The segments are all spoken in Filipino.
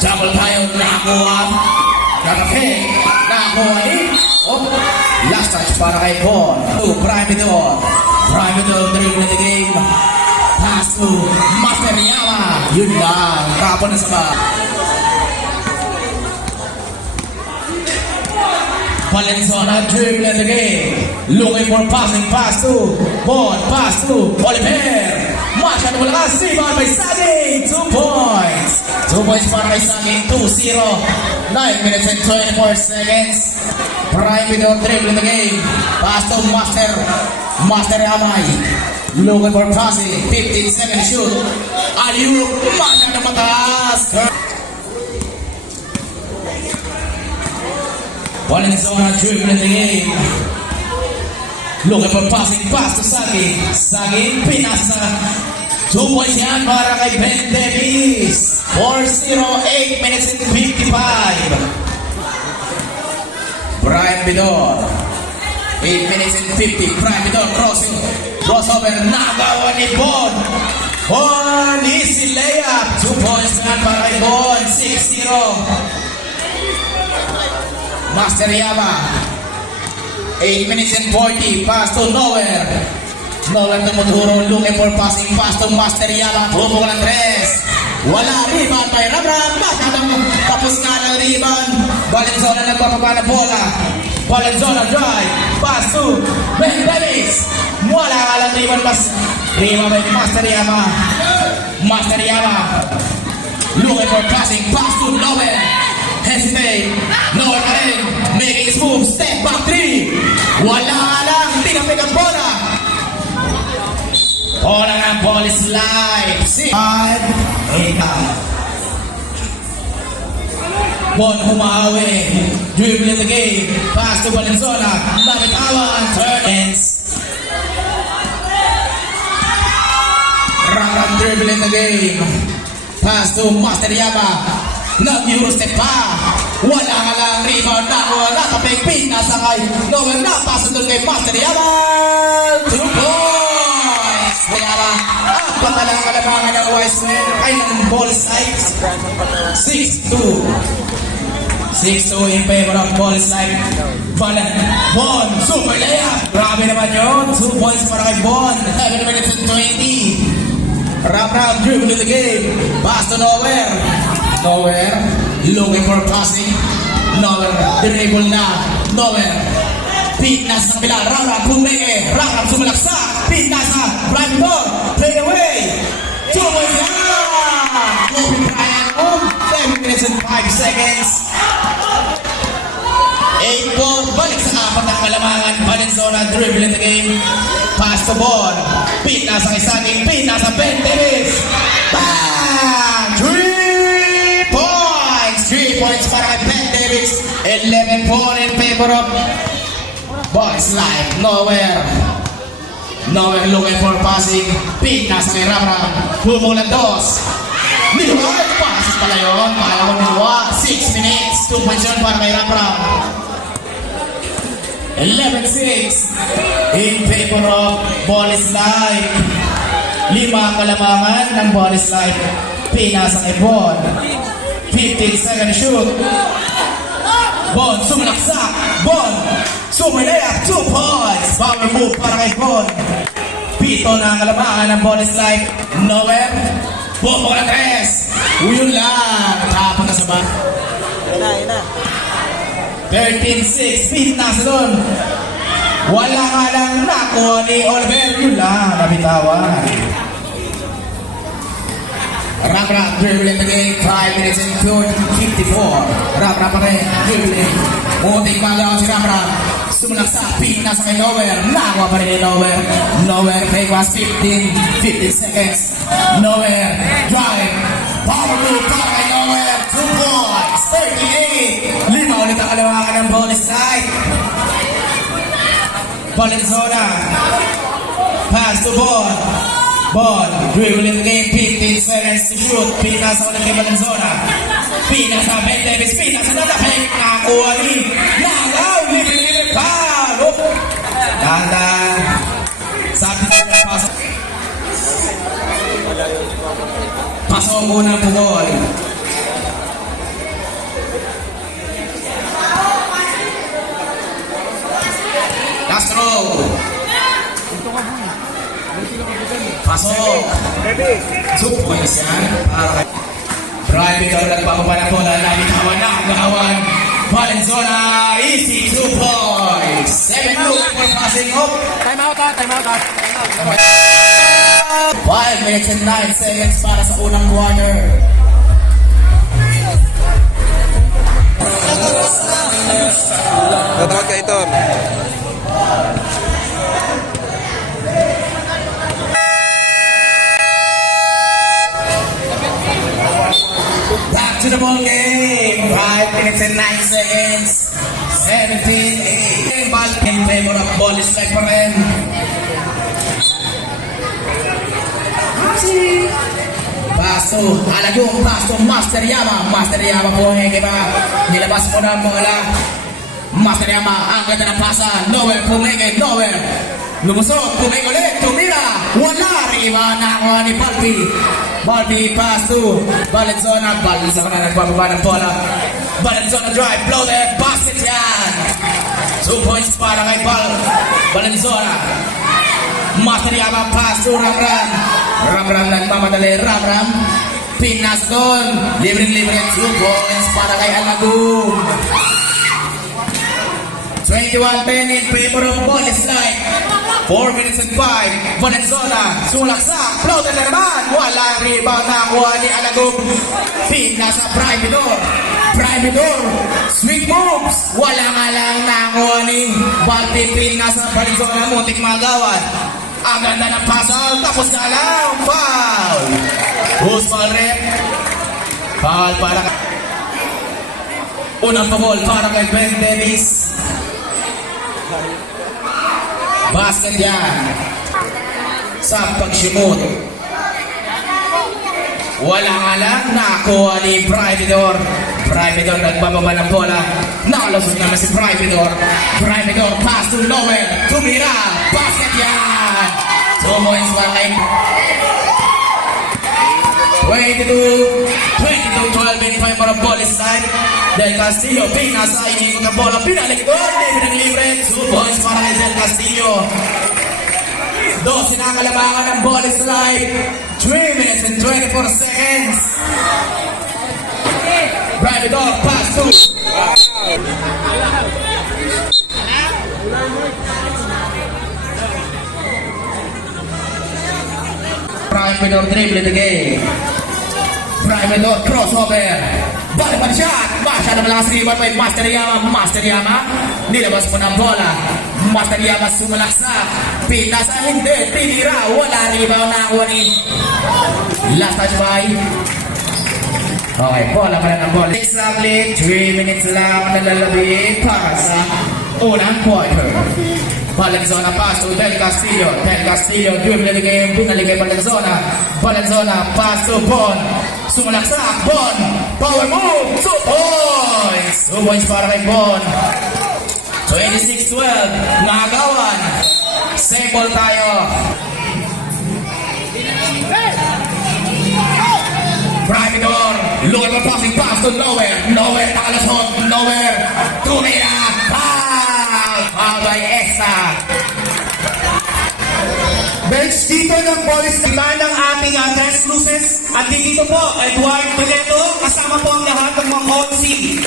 Double tayo nakakuha. Nakapik. Nakakuha ni. Oh. Last touch para kay Bon. To Primador. Primador dribbling the game. Pass to Master Yama. Yun lang. Tapon na sa ba. Valenzuela dribbling the game. Looking for passing pass to Bon. Pass to Oliver. Masyado malakas. Rebound by Sagi. 2 points. 2 points para kay Sagi. 2-0. 9 minutes and 24 seconds. Primador dribbling the game. Pass to Master Yamay. Looking for passing. 15 seconds shoot. Aliu. Masyado mataas. Valenzuela dribbling the game. Looking for passing pass to Sagi. Sagi pinasa. 2 points yan para kay Ben Davis. 4-0, 8 minutes and 55. Brian Bidor. 8 minutes and 50. Brian Bidor crossing. Crossover. Nagawa ni Bon. Bon, easy layup. 2 points yan para kay Bon. 6-0. Master Yama. 8 minutes and 40. Pass to nowhere. Nowhere to Mudhuro. Looking for passing pass to Master Yama. Bumong ng 3. Wala. Rebound by Ramram. Tapos nga ng rebound. Valenzuela nagpapaba na bola. Valenzuela drive. Pass to Ben Davis. Wala ka lang rebound. Rebound by Master Yama. Master Yama. Looking for passing pass to nowhere. Hesitate. Nowhere ka rin. Making his move. Step back 3. Wala lang. Tinapik ang bola. Bola ng ball is live. 5. 8. Bon humawi. Dribbling the game. Pass to Valenzuela. Nabitawan. Turn ends. Ramram dribbling the game. Pass to Master Yama. Nag-Euro step pa. Wala ka lang rebound na. Wala ka pagping. Nasa kay Noel na. Paso doon kay Master Yama. 2 points. Yama. Apat na lang kalamangan ng Wiseman. Ay ng ball side. 6-2. 6-2 in favor of ball side. Bon. Super layup. Grabe naman yun. 2 points para kay Bon. 11 minutes and 20. Ramram dribbling the game. Pass to nowhere. Nowhere. Looking for passing. Nowhere. Dribble na. Nowhere. Pit nasa kabila. Ramram pumeke. Ramram sumalaksa. Pit nasa. Brian Bidor. Play away. 2 points na. Kobe Bryant. 7 minutes and 5 seconds. 8 ball. Balik sa apat ng kalamangan. Valenzuela dribbling the game. Pass to ball. Pit nasa kay Sagi. Pit nasa Ben Davis. Bang! 3 points para kay Ben Davis. 11 points in favor of Boys Live. Nowhere looking for passing. Pin nasa kay Ramram. Bumulang 2. Niluwa. Passes pala yun. Kaya ko niluwa. 6 minutes. 2 points yun para kay Ramram. 11-6 in favor of Boys Live. 5 kalamangan ng Boys Live. Pin nasa kay Bon. 15 second shoot. Bon, sumalaksak. Bon, super layup. 2 points. Power move para kay Bon. 7 na ang kalamangan ng Bonus Life. Nowhere. Bumbo na 3. Uyun lang. Tapon na sa ba. 13-6. Pit na sa doon. Wala nga lang nakuha ni Oliver. Yun lang. Nabitawan. Ramram dribbling the game, 5 minutes and 54. Ramram pa rin, dribbling. Munting malaw si Ramram. Sumalaksa, pin nasa kay Nowhere. Nakuha pa rin ni Nowhere. Nowhere, play was 15 seconds. Nowhere, drive. Power move para kay Nowhere. 2 points, 38. 5 ulit ang kalawakan ng bonus side. Valenzuela. Pass to ball. Ball, dribbling the game, 15 seconds to shoot. Pinasa ulit kay Valenzuela. Pinasa Ben Davis, pinasa na tapik. Nakuha ni Nagaw, libre pa. Dahan-dahan. Sabi ko na pasok. Pasok muna po ball. Pasok. 2 points yan. Drive ito, nagpapaba na bola. Nabitawan na ang gawan. Valenzuela, easy 2 points. 7 look for passing up. Time out. 5 minutes and 9 seconds para sa unang quarter. Tatawag ka ito. Back to the ball game. 5 minutes and 9 seconds. 17-8. Ball in favor of ball is like pa rin. Paso, Alagong, paso, Master Yama. Master Yama po ang iba. Nilabas mo na mga Master Yama, ang ganda ng pasa. Nowhere, pumigay, nowhere. Lumusot, pumigay ulit, tumira. Wala, riba na ako ni Balbi. Balbi, pass to Valenzuela. Valenzuela nagbababa ng bola. Valenzuela drive, floated, basket yan. 2 points para kay Valenzuela. Master Yama, pass to Ramram. Ramram nagmamadali, Ramram. Pinas doon. Libre-libre 2 points para kay Alagong. 21-10 in favor of ball slide. 4 minutes and 5. Valenzuela, sulaksak, floater na naman. Walang rebound na kuha ni Alagong. Pinas sa Primidor, sweet moves. Wala nga lang nakuha ni Balti. Pinas sa Valenzuela, muntik magawad. Ang ganda ng pasal, tapos na lang, foul. Who's foul rep? Foul para kay... Unang pabol para kay Ben Davis. Basket yan. Sa pagsimot. Wala nga lang nakuha ni Primidor. Primidor nagbababa ng bola. Nakalusot naman si Primidor. Primidor pass to nowhere. Tumira. Basket yan. 2 points para kay 22-12 in favor of ball slide. Del Castillo, Pinas ay inikot ang bola. Pinalik doon, libre. 2 points para kay Del Castillo. 12 na ang kalabangan ng ball slide. 3 minutes and 24 seconds. Primidor, pass to. Primidor dribble the game. Primidor crossover. Balik pa shot. Masyado malakas rebound by Master Yama. Master Yama, nilabas mo ng bola. Master Yama sumalaksak. Pinasa hindi. Tinira. Wala rebound na ako ni. Last touch by. Okay, bola pa lang ang bola. Exactly 3 minutes lang nalalabi para sa unang quarter. Valenzuela pass to Del Castillo. Del Castillo dribble the game. Binalik kay Valenzuela. Valenzuela pass to Bon. Sumalaksak. Bon. Power move. 2 points. 2 points para kay Bon. 26-12. Nagawan. Same ball tayo. Primidor. Look at the passing pass to nowhere. Nowhere. Nakalasot. Nowhere. Tumira. Foul by Esa. Bench dito ng boys naman ng ating dance loses. At dito po, Edward Toledo, kasama po ang lahat ng mga konsi.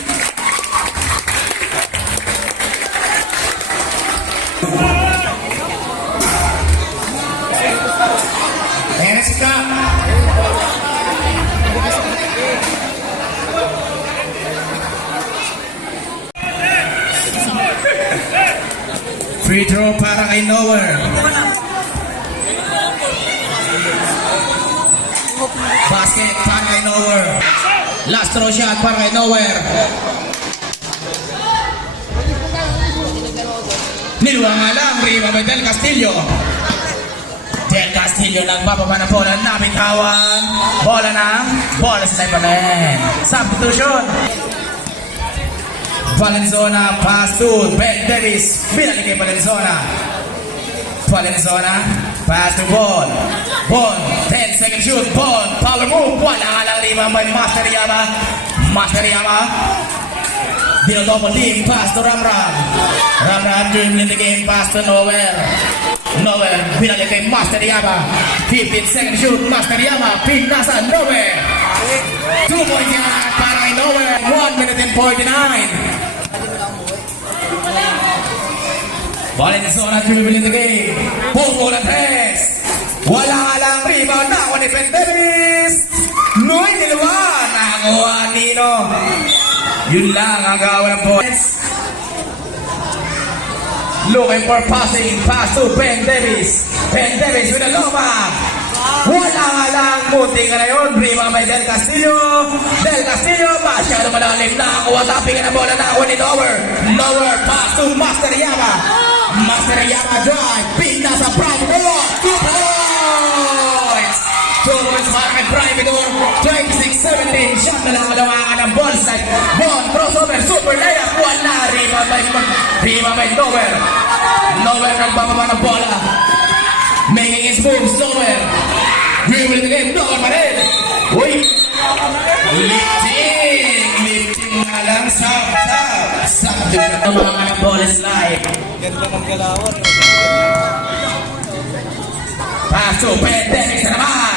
Ayan na si Cap. Free throw para kay Nowhere. Basket para kay Nowhere. Last throw shot para kay Nowhere. Niluwa nga lang, rebound by Del Castillo. Del Castillo nagbababa ng bola, nabitawan. Bola sa Saipanen. Substitution. Valenzuela pass to Ben Davis. Binalik kay Valenzuela. Valenzuela pass to Bon. Bon, 10 second shoot. Bon, power move. Wala nga lang rebound by Master Yama. Master Yama. Dino double team. Pass to Ramram. Ramram dribbling the game. Pass to Nowhere. Nowhere, binalik kay Master Yama. 15-second shoot, Master Yama, pin nasa Nowhere. 2 points yan para kay Nowhere. 1 minute and 49. Valenzuela dribble in the game. Pumula 3. Wala nga lang rebound na ako ni Ben Davis. Noy nilwan. Nakakuha Nino. Yun lang ang gawa ng points. Looking for passing. Pass to Ben Davis. Ben Davis with a low man. Wala nga lang. Munti ka na yun. Rebound by Del Castillo. Del Castillo. Masyado malalim. Nakakuha. Tapping na bola na ako ni Nowhere. Nowhere. Pass to Master Yama. Master Yama drive. Pin nasa prime door. 2 points. 2 points para kay Prime Door. 26-17. Shot na lang kalawangan ng ball side. Ball crossover. Super layup. Wala. Rebound by Nowhere. Nowhere nagbababa ng bola. Making his moves. Nowhere. Dribble in the game. Nowhere pa rin. Uy. Lifting na lang. Sakto na mga ng ball slide. Ganda maggalawan. Pass to Ben Davis na naman.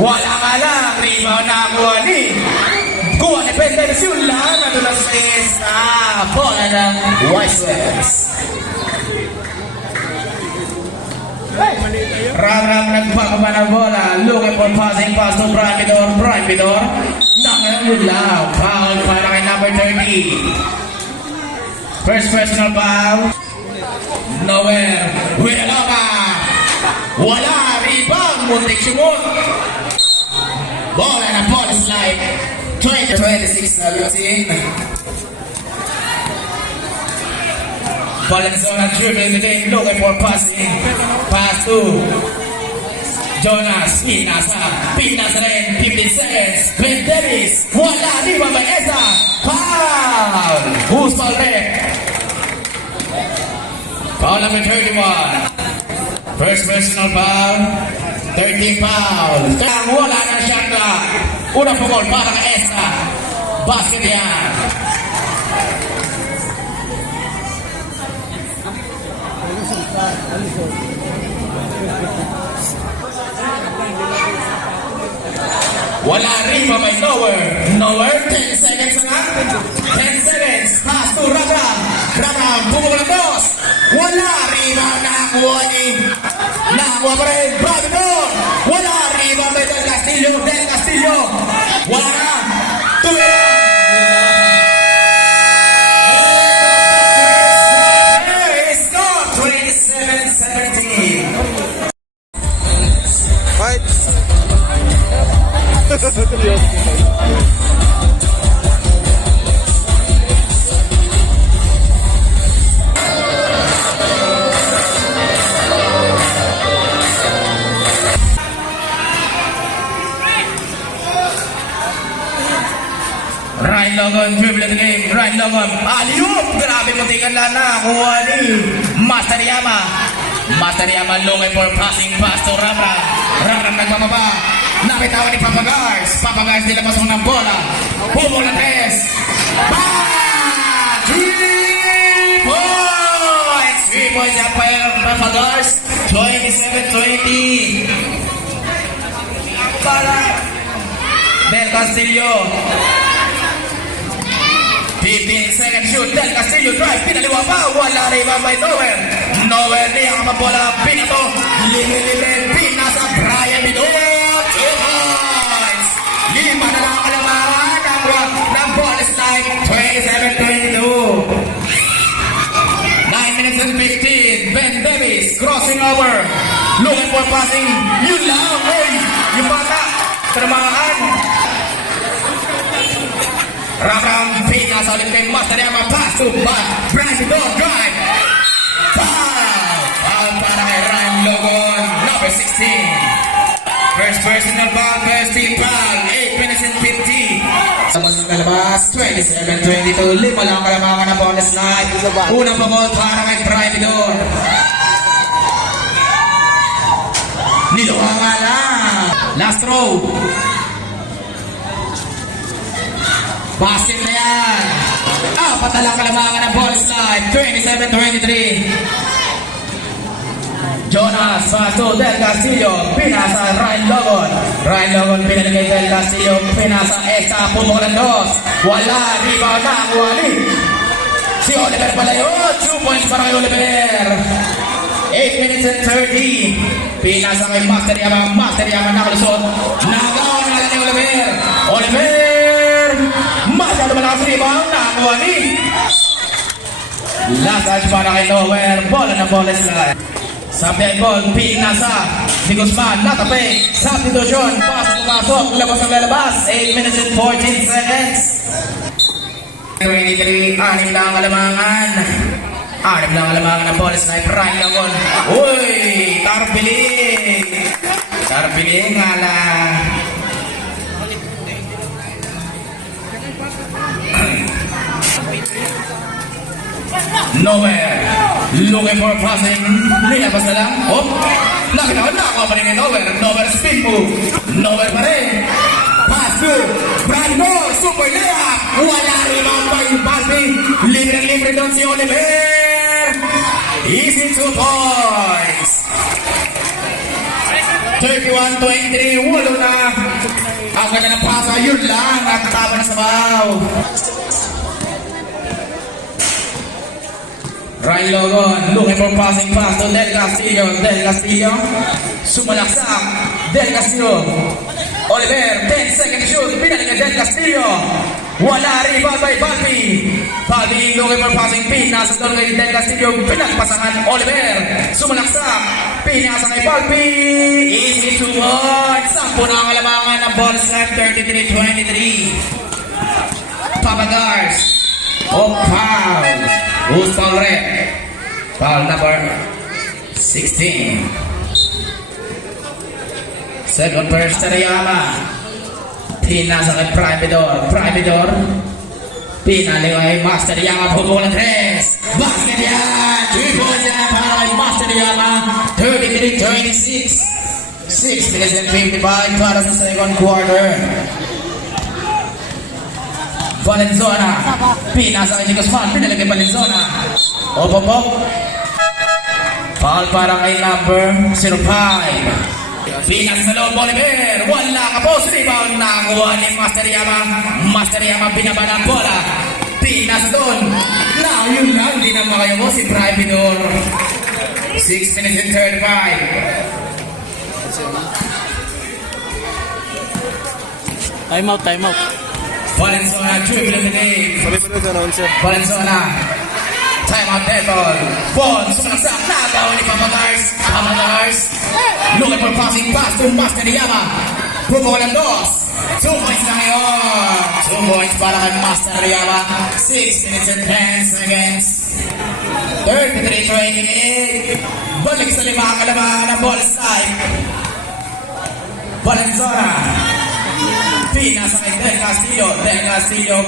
Wala nga lang. Rebound na kuha ni Ben Davis. Yun lang. Nadulas sa bola ng Wizards. Ram nagpapaba ng bola. Looking for passing pass to Prime Vidor. Yun lang. Foul para kay number 30. First personal foul. Nowhere. With a loma. Wala. Rebound. Muntik sumot. Bola na ball slide. 26-17. Valenzuela dribble in the game. Looking for passing. Pass to Jonas. Pinasa rin. 15 seconds. Ben Davis. Wala. Rebound by Esa. Foul. Who's foul red? Foul number 31. First personal foul. 13 foul. Wala na shot clock. Unang pukol para kay Esa. Basket yan. Wala rebound by Nowhere. 10 seconds na. 10 seconds. Pass to Rakam. Bumukol ang boss. Wala rebound. Nakakuha pa rin. Bradford. Wala rebound by Del Castillo. Wala na. Tuloy. It's gone. 27-17. Fight! Ryan Logan, dribble in the game. Ryan Logan, alley-oop! Grabe muntikan lang na. Kuha ni Master Yama. Master Yama looking for passing pass to Ramram. Ramram nagbababa. Napitawan ni Papagars. Papagars nilabas mo ng bola. Pumula 3. Bang! 3 points! 3 points up by Papagars. 27-20. Para Del Castillo. 15-second shoot. Del Castillo drive. Pinaliwa pa. Wala rebound by Nowhere niya ang bola. Pinato. Libre. Pinasa Brian Vidor. 2 points. 5 na lang kalamangan ng ball slide. 27-22. 9 minutes and 15. Ben Davis crossing over. Looking for passing. Yun lang. Yung bata. Termaan. Ramram pinasa ulit kay Master Yama. Pass to Brian Vidor. Drive. Foul para kay Ryan Logan. Number 16. First personal foul. First team foul. 8 minutes and 50. Sabas ng kalabas. 27-22. 5 lang kalamangan ng bonus line. Unang pagod para kay Brian Vidor. Niluha nga lang. Last throw. Basket na yan. Patalang kalamangan ng ball slide. 27-23. Jonas pass to Del Castillo. Pinasa Ryan Logon. Ryan Logon pinalagay Del Castillo. Pinasa Esa. Pumukulan dos. Wala. Rebound na. Wali. Si Oliver Palayot. 2 points para kay Oliver. 8 minutes and 30. Pinasa kay Master Yama. Master Yama nakalusot. Nagawa na lang ni Oliver. Oliver. Masyado malakas rebound. Nakakuha ni. Last touch para kay Lower. Bola na bola sila. Sabi ball, pinasa si Guzman, natape, substitution, pasok pumasok, labas ang lalabas, 8 minutes and 14 seconds. 23, anim lang ang alamangan. Anim lang ang alamangan ng ball, sniper, Ryan Logon. Uy, tarpiling. Tarpiling nga lang. Nowhere. Looking for passing. Nilabas na lang. Hop. Nakita ko na ako pa rin kay Nowhere. Nowhere spin move. Nowhere pa rin. Pass to Brando. Super layup. Wala rin ang passing. Libre doon si Oliver. Easy 2 points. 31-23. Walo na. Ang ganda ng pasa. Yun lang. At tama na sa baw. Ryan Logon, looking for passing pass to Del Castillo. Del Castillo, sumalaksak. Del Castillo, Oliver, 10 second shoot. Pinalik Del Castillo. Wala, rebound by Balbi. Balbi looking for passing pin. Nasa doon kay Del Castillo. Pinagpasahan Oliver. Sumalaksak. Pinasa kay Balbi. Easy 2 points. Sampo na ang alamangan ng ball slap. 33-23. Papagars. Oh, foul. Who's foul red? Foul number 16. Second first Sarayama. Pinasa kay Primedor. Pinali kay Master Yama. Pumukul ng 3. Basket yan. 3 points yan para kay Master Yama. 33-26. 6 minutes and 55 para sa second quarter. Valenzuela, pinasa kay Guzman, pinalagay Valenzuela. Op. Foul para kay number 05. Pinasa sa loob, Oliver. Wala ka po, rebound. Nakakuha ni Master Yama. Master Yama, binaba ng bola. Pinasa doon. Now, yun lang, di na makayo mo si Primedor. 6 minutes and 35. Time out. Valenzuela, dribbling the game. Sabi mo doon, announcer. Valenzuela. Time out dead ball. Ball, sumalaksak. Nagawa ni Papagars. Looking for passing pass to Master Yama. Pumukul ng 2. 2 points na ngayon. 2 points para kay Master Yama. 6 minutes and 10 seconds. 33-28. Balik sa 5 ang kalamangan ng ball side. Valenzuela. Pinasa kay Del Castillo.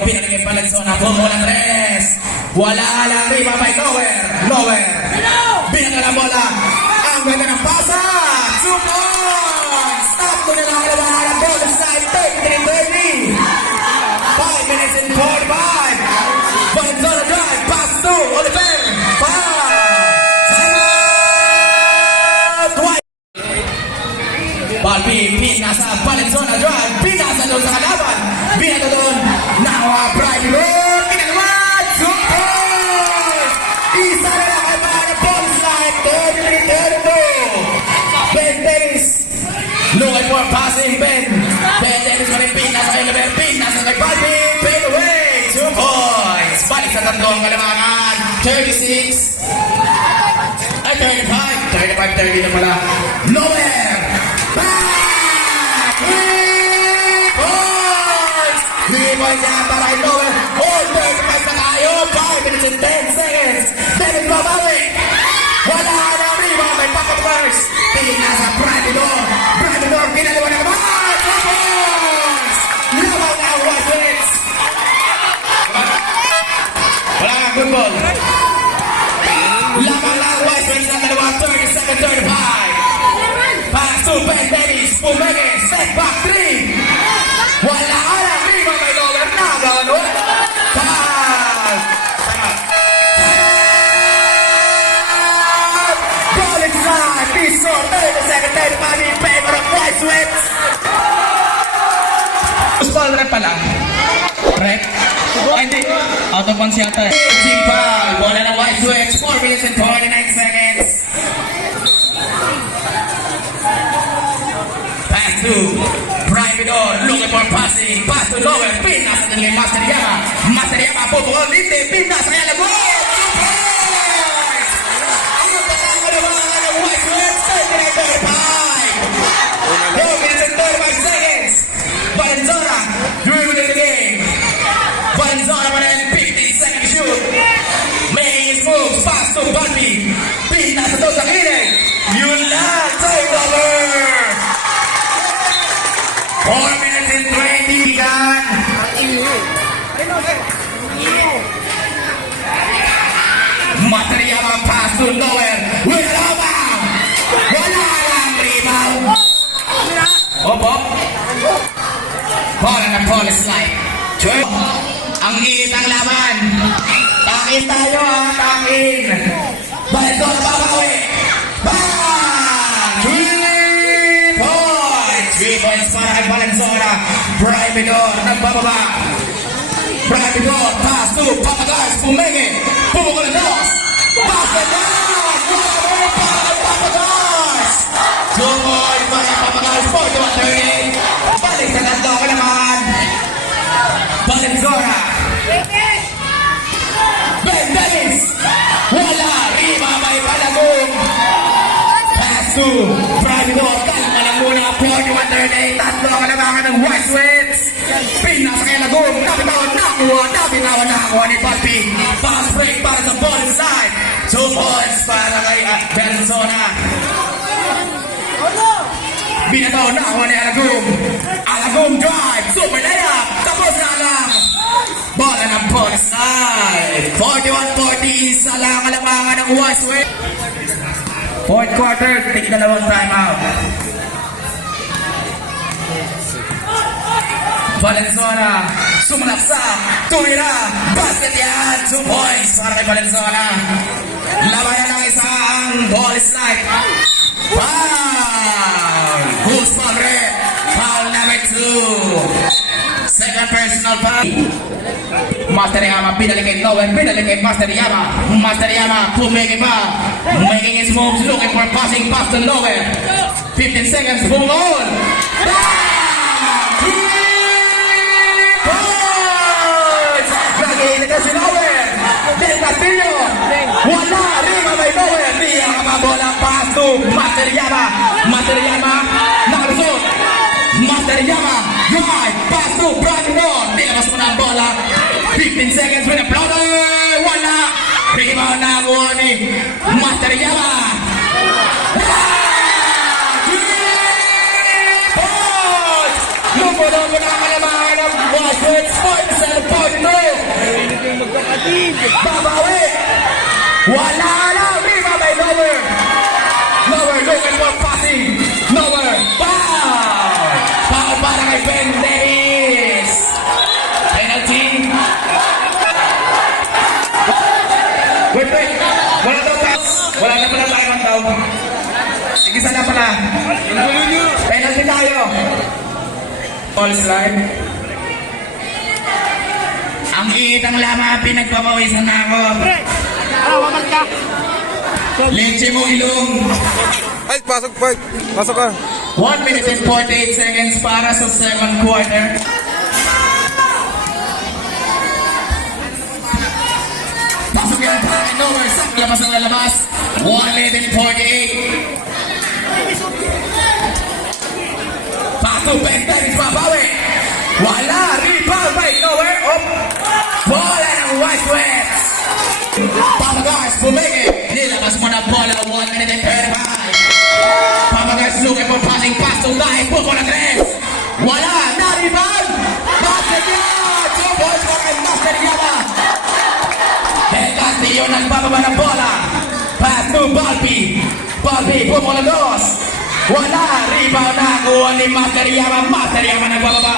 Pinalagay Valenzuela. Pumukul ng 3. Wala lang. Rebound by Lower. Binangga ng bola. Ang ganda ng pasa. 2 points. Stop na lang kalamangan ng ball side. 33-30. 5 minutes and 45. Valenzuela drive. Pass to Oliver. Foul. Balbi, pinasa Valenzuela drive. Pinasa doon sa kalaban. Binata doon. Nawa Primedor. Kinalaman. 2 points. Isa na lang kay mga ball side. 33-32. Ben Dennis. Looking for passing Ben. Ben Dennis pa rin pinasa kay Oliver. Pinasa kay Balbi. Fade away. 2 points. Balik sa tatlong kalamangan. 36. Ay, 35. 35-30 na pala. Lower. Back! 3 points! 3 points yan para kay Lower. All 35 na tayo. 5 minutes and 10 seconds. Dennis babawi. Wala na rebound by Papagars. Pinasa Primedor. Pinaliwan na naman. 2 points! Laban na Wazits. Wala nga good ball. Laban na Wazits na dalawa. 37-35. Pass to Ben Dennis. Pumege. Step back 3. Wala ka lang. Rebound by Lower. Nagano. Pass. Ball inside. Ball rep pala. Rep? Ay, hindi. Out of bounds yata eh. Team foul. Bola ng White Switch. 4 minutes and 49 seconds. Pass to Primador. Looking for passing. Pass to Lower. Pin. Nasa tingin Master Yama. Master Yama. Pupukol. Hindi. Pin. Nasa kaya lagot. Ang pagkakala ng mga White Switch. 39-35. 4 minutes and 35 seconds. Valenzuela. Dribbling in the game. Valenzuela with a 15-second shoot. Making his moves. Pass to Bundy. Pin. Nasa to sa kinig. Yun lang. Turnover. 4 minutes and 20 kan. Matariyama pass to nowhere. With a rebound. Wala lang rebound. Opo. Bola ng ball slide. Ang hit ang laban. Takin tayo ha. Takin. Valenzuela babawi. Bang! 3 points para kay Valenzuela. Primador nagbababa. Primador pass to Papagars. Pumenge. Pumukul ng dos. Basket na! Wala para kay Papagars. 2 points para kay Papagars. 41-38. Balik sa tatlo ko naman. Valenzuela. Ben Dennis. Wala. Rima may palagong. Pass to Primador. Kalma lang muna. 41-38. Tatlo ka naman ng White Switch. Pinas kay Lagong. Nabitawan nakuha ni Papi. Pass break para sa ball inside. 2 points para kay Valenzuela. Binataw nakuha ni Alagong. Alagong drive. Super layup. Tapos na lang. Bola ng ball inside. 41-40. Isa lang kalamangan ng White Switch. Fourth quarter, take dalawang timeout. Valenzuela, sumalaksak, tumira, basket yan, 2 points para kay Valenzuela. Labayan ng isang ball slide. Foul! Who's foul red? Foul number 2. Second personal foul. Master Yama, pinalik kay Lower, pinalik kay Master Yama. Master Yama, pumiki pa. Making his moves, looking for passing pass to Lower. 15 seconds, boom on. 3 points! Nagiinig ka si Lower. Del Castillo. Wala, rima may Lower. Di ang kapabola, pass to Master Yama. Master Yama, nakalusot. Master Yama, drive, pass to Primador. Di labas mo na ang bola. 15 seconds with a floater. Wala. Rebound na ako ni Master Yama. 3 points! Lupo-lupo na kalamangan ng White Switch. 47-42. Babawi. Wala lang. Rebound by Lower. Lower looking for passing. Lower. Foul. Foul para kay Ben Davis. Penalty. Wait. Wala daw pass. Wala na pala tayo daw. Sige, sana pala. Penalty tayo. Ball slide. Ang itang lama, pinagpapawisan na ako. Leche mo ilong. Ay, pasok pa. Pasok ka. 1 minute and 48 seconds para sa second quarter. Pasok yan para kay Lower. Sa labas ang lalabas. 1 minute and 48. Pasok Ben Dennis, babawi. Wala. Rebound by Lower. Bola ng White Switch. Papagars, pumigi. Nilabas mo na bola. 1 minute and 35. Papagars looking for passing pass to Dahil. Pupo na 3. Wala. Na-rebound. Basket yan. 2 points for kay Master Yama. Del Castillo nagbababa ng bola. Pass to Balpi. Balpi, pupo na 2. Wala. Rebound na kuha ni Master Yama. Master Yama nagbababa.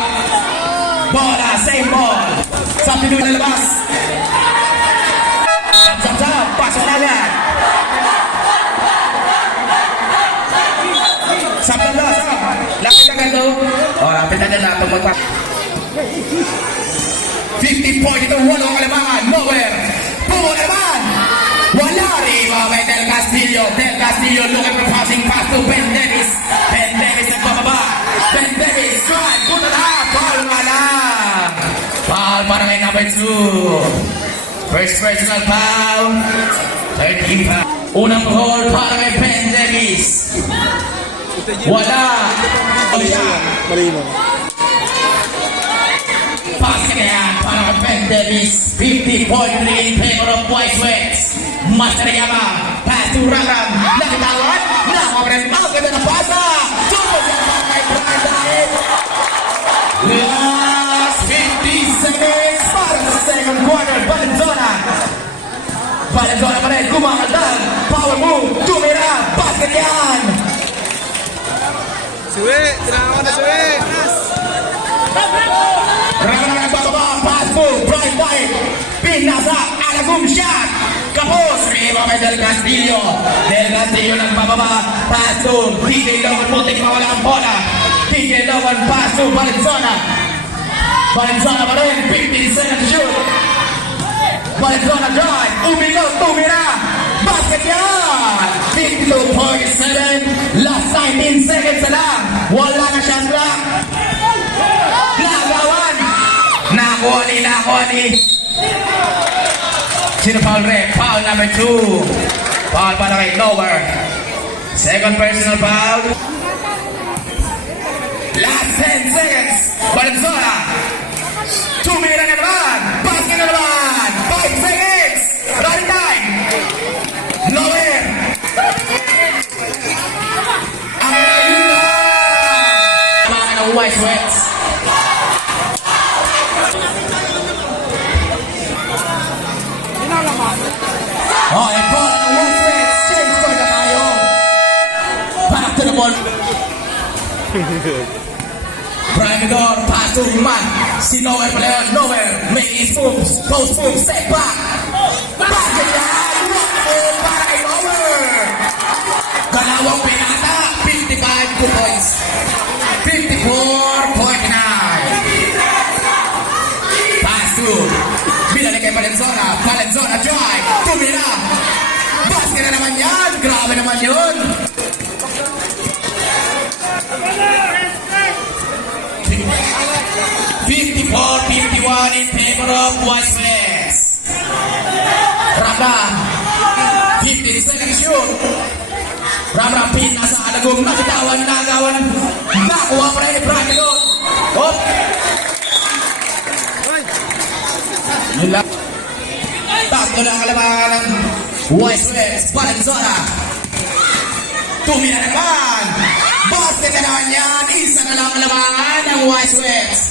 Bola, same ball. Substitute na labas. Sap, pasok na yan. Sap na. Lapit agad daw. Lapit agad na. 50 point ito, walong kalamangan. Nowhere. Pumo naman. Wala rin mga may Del Castillo. Del Castillo looking for passing pass to Ben Davis. Ben Davis nagbababa. Ben Davis drive. Punta na. Foul nga lang. Foul para kay number 2. First personal foul. 13 foul. Unang foul para kay Ben Davis. Wala. Marino. Pass ka yan para kay Ben Davis. 50.3 in favor of White Sox. Master Yama. Pass to Raram. Nakitawan. Nakapress. Maganda na pasa. Tupo siya para kay Brian Dahil. Last 50 seconds para sa second quarter. Valenzuela. Valenzuela pa rin. Kumakaldan. Power move. Tumira. Basket yan. Suwi! Tinakaw na Suwi! Raram na nagbababa. Pass move. Brian Dahil. Pinasa. Alagum shot. Kapos. Riba kay Del Castillo. Del Castillo nagbababa. Pass to DJ Logan. Putik mawala ang bola. DJ Logan. Pass to Valenzuela. Valenzuela pa rin. 15 seconds to shoot. Valenzuela drive. Umilaw. Tumira. Basket yan. 52.7. Last 19 seconds na lang. Wala na shot clock. Nagawan. Nakuha ni. Sino foul rep? Foul number 2. Foul para kay Lower. Second personal foul. Last 10 seconds. Valenzuela. 2 minutes na naman. Basket na naman. 5 seconds. Running time. Lower. Ang ayun mga ng White Sox. Oh, and ball on the White Sox. Change for the tayo. Back to the ball. Brian Midor, pass to Human. Si Nowhere player, Nowhere. Make his moves. Post move, step back. Basket yan. Rock para kay Nowhere. Dalawang pinata. 55 points. 54.9. Pass to. Binalik kay Valenzuela. Valenzuela drive. Tumira. Basket na naman yan. Grabe naman yun. 54-51 in favor of White Sox. Ramram. 15 seconds shoot. Ramram pin nasa alagong. Nakitawan, nagawan. Nakuha pa rin ni Brian Midor. Hop. Yun lang. Tatlo na ang kalamangan ng White Sox. Valenzuela. Tumira na naman. Basket na naman yan. Isa na lang ang kalamangan ng White Sox.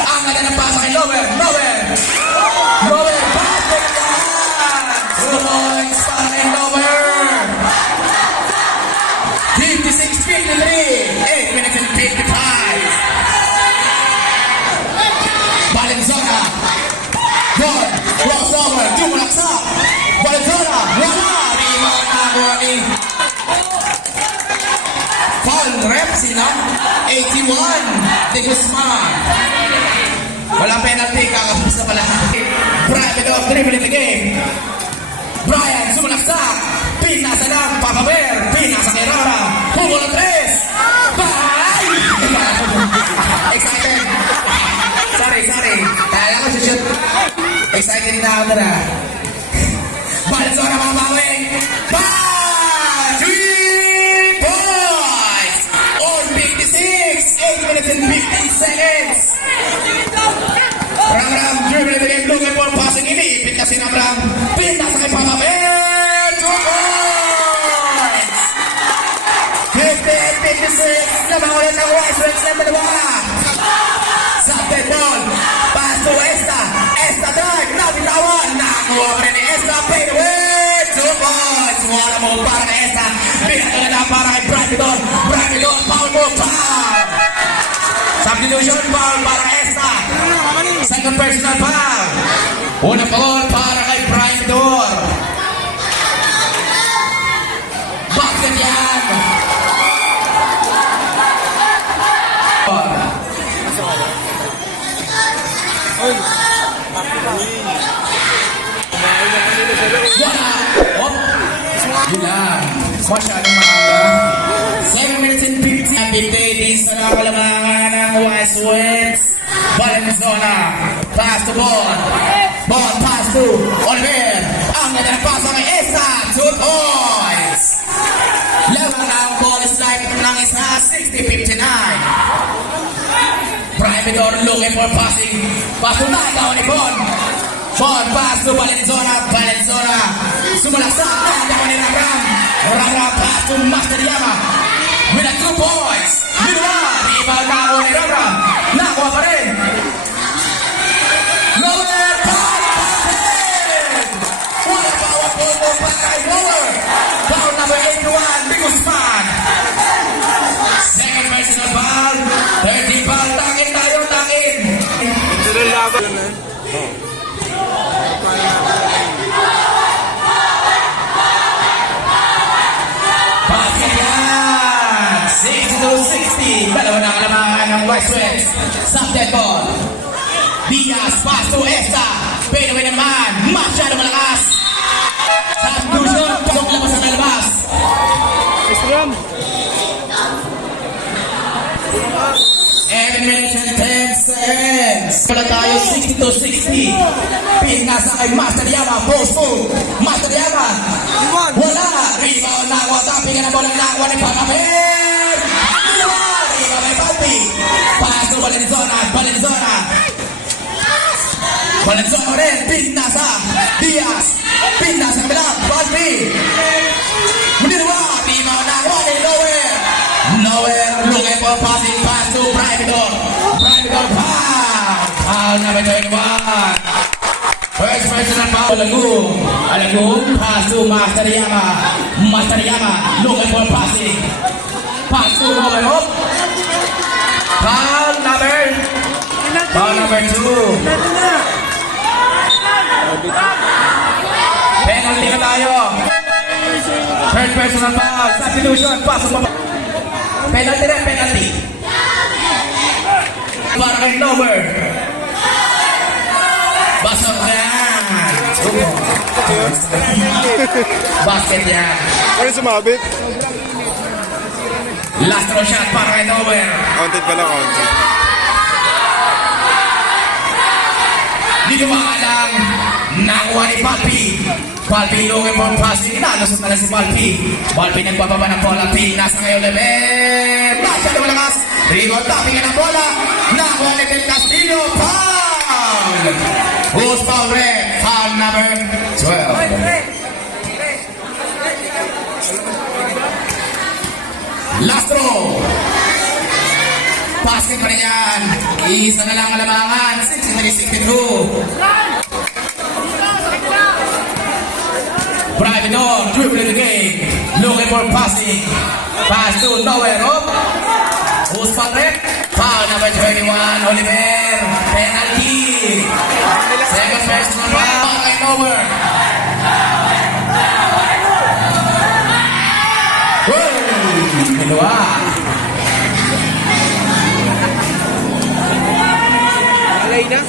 Ang ganda ng pasa kay Lower. Lower. Basket yan. 2 points para kay Lower. 56-53. 8 minutes and 55. Valenzuela. Good. Crossover. Tumulaksak. Valenzuela. Wala. Rebound nakuha ni foul rep sila. 81. De Guzman. Wala penalty. Kakapos na pala. Brian Midor. Dribbling the game. Brian. Sumalaksak. Pinasa lang. Papaber. Pinasa kay Rara. Humula 3. Bye! Excited. Sorry. Kala ko shoot. Excited na ako na. Valenzuela mabawi. 3 points! On 56! 8 minutes and 15 seconds! Ramram dribbling the game. Looking for passing. Iniipit kasi Ramram. Pinasa kay Papaber. 2 points! 58-56. Nabangulit ng White Sox na dalawa. Sabit ball. Pass to Esta. Esta drive. Nabitawan. Nakuha pa rin ni Esta. Fade away. 2 points. Wala mo para kay Esta. Pinatala na para kay Brian Midor. Brian Midor. Foul mo. Foul. Substitution foul para kay Esta. Second personal foul. Unang foul para kay Brian Midor. Basket yan. Oy. Wala! Oh! Yun lang. Masyadong maaga. 7 minutes and 50. Happy days sa nakakalamangan ng West Wings. Valenzuela. Pass to ball. Ball pass to Oliver. Ang ganda ng pass ng isa. 2 points. Laban ng ball is like ng isa. 60-59. Primador looking for passing. Pass to Nagaw ni Bon. Bon pass to Valenzuela. Valenzuela. Sumalaksak. Nagaw ni Ram. Ram pass to Master Yama. With a 2 points. Minuwa. Rebound na ako ni Ram. Nakuha pa rin. Lower. Wala power po pa kay Lower. Foul number 81. Big Usman. Second personal foul. 30 foul. Tangin tayo. Tangin. Ito na laban. Basket yan! 6-60. Dalawa na kalamangan ng West Wings. Subdead ball. Diaz, pass to Esta. Pinawin na naman. Masyado malakas. Substitution. Pasok labas na labas. Strum. 7 minutes and 10 seconds. Wala tayo 60-60. Pinasa kay Master Yama. Post move. Master Yama. Wala. Rebound na ako. Taping ka na bola na ako ni Pagapir. Rebound kay Papi. Pass to Valenzuela. Valenzuela. Valenzuela rin. Pinasa. Diaz. Pinasa kabila. Papi. Munirwa. Rebound na ako ni Lower. Lower. Looking for passing pass to Primador. Primador foul. Foul number 21. First personal foul. Alagong pass to Master Yama. Master Yama looking for passing. Pass to Robert. Foul number 2. Penalty na tayo. Third personal foul. Substitution. Pasok pa. Penalty rin, penalty. Para kay Lower. Basok yan. Basket yan. Ano sumabit? Last throw shot para kay Lower. Counted pala, counted. Di ko makalang nakuha ni Palpi. Palpi looking for passing. Nalusot na lang si Palpi. Palpi nagbababa ng bola. Nasa ngayon level. Masyado malakas. Rebound tapping ng bola. Nakuha ni Del Castillo. Foul! Who's foul red? Foul number 12. Last throw. Basket pa rin yan. Isa na lang alamangan. 63-62. Primador, dribbling the game. Looking for passing. Pass to Nowhere. Who's foul red? Foul number 21. Oliver. Penalty. Second personal foul. Kay Nowhere. Dalawa. Alay na.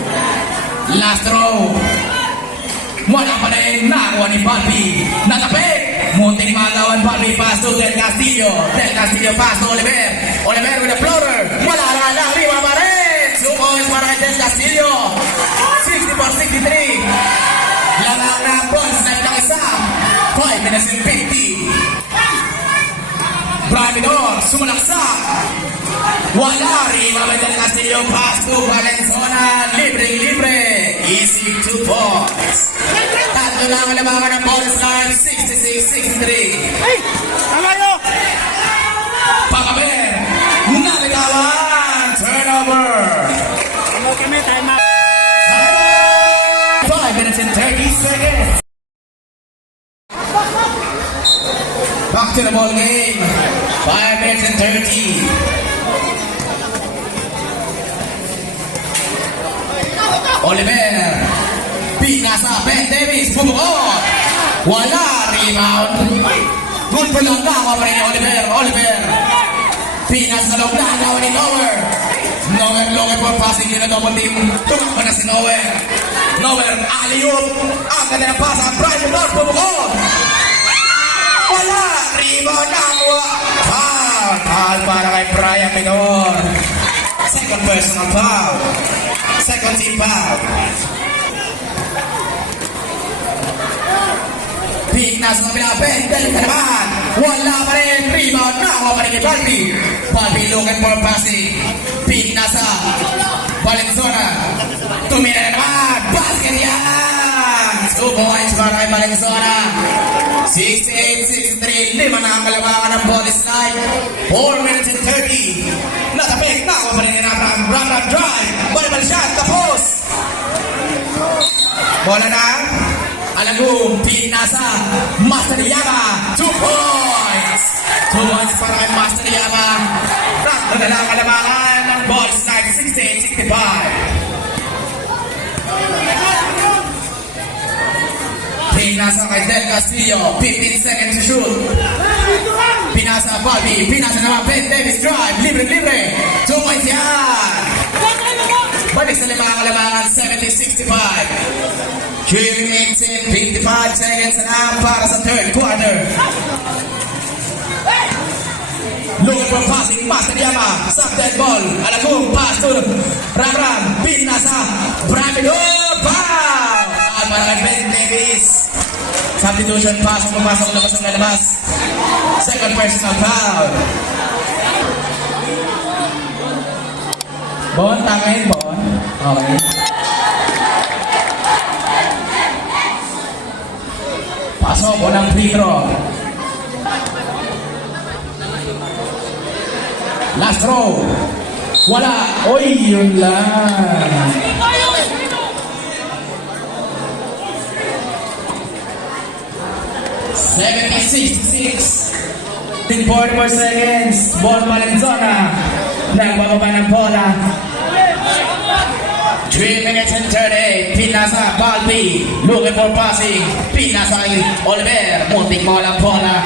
Last throw. Wala pa rin. Nakuha ni Palpi. Natapit. Munting magawan Palpi. Pass to Del Castillo. Del Castillo pass to Oliver. Oliver with a floater. Wala lang. Riba pa rin. 2 points para kay Del Castillo. 64-63. Lamang na points na ilang isa. 5 minutes and 50. Primador, sumalaksak. Wala rin mga Del Castillo. Pass to Valenzuela. Libre. Easy 2 points. Tatlo lang ang labangan ng bonus line. 66-63. Ay! Alayo! Pagkaber. Nabitawan. Turnover. Ano kami? Time out. 5 minutes and 30 seconds. Back to the ball game. 5 minutes and 30. Oliver. Pinasa Ben Davis. Bumukot. Wala. Rebound. Good for long. Nakawa pa rin ni Oliver. Pinasa loob na. Nakawa ni Lower. Nowhere looking for passing yun na double team. Tumakbo na si Nowhere. Nowhere, alley-oop. Ang ganda ng pasa. Brian Menor, bubukod. Wala. Rebound na. Foul. Foul para kay Brian Menor. Second personal foul. Second team foul. Pick na sa kabila, Bendel ka naman. Wala pa rin, rebound na. Wala pa rin kay Balbi. Balbi looking for passing. Pick na sa Valenzuela. Tumira na naman. Basket yan. 2 points para kay Valenzuela. 68-63. 5 na ang kalamangan ng ball slide. 4 minutes and 30. Natapik na. Wala pa rin Ramram drive. Volleyball shot. Tapos. Bola na. Alagong, pinasa, Master Yama, 2 points! 2 points para kay Master Yama. Tatlo na lang kalamangan ng ball slide, 68-65. Pinasa kay Del Castillo, 15 seconds to shoot. Pinasa Bobby, pinasa naman Ben Davis drive, libre-libre, 2 points yan! Balik sa limang kalamangan, 70-65. 3 minutes and 55 seconds na para sa third quarter. Looking for passing, Master Yama, sub dead ball. Alagong, pass to Ramram, pinasa, Bramidor, foul! At para kay Ben Davis. Substitution pass, pumasok, labas ng lalabas. Second personal foul. Bon, tangayin, Bon. Okay. Pasok, walang free throw. Last throw. Wala. Oy, yun lang. $76. In 44 seconds. Ball Valenzuela. Nagbababa ng bola. 3 minutes and 30. Pinasa, Balbi. Looking for passing. Pinasa, Oliver. Munting mo lang bola.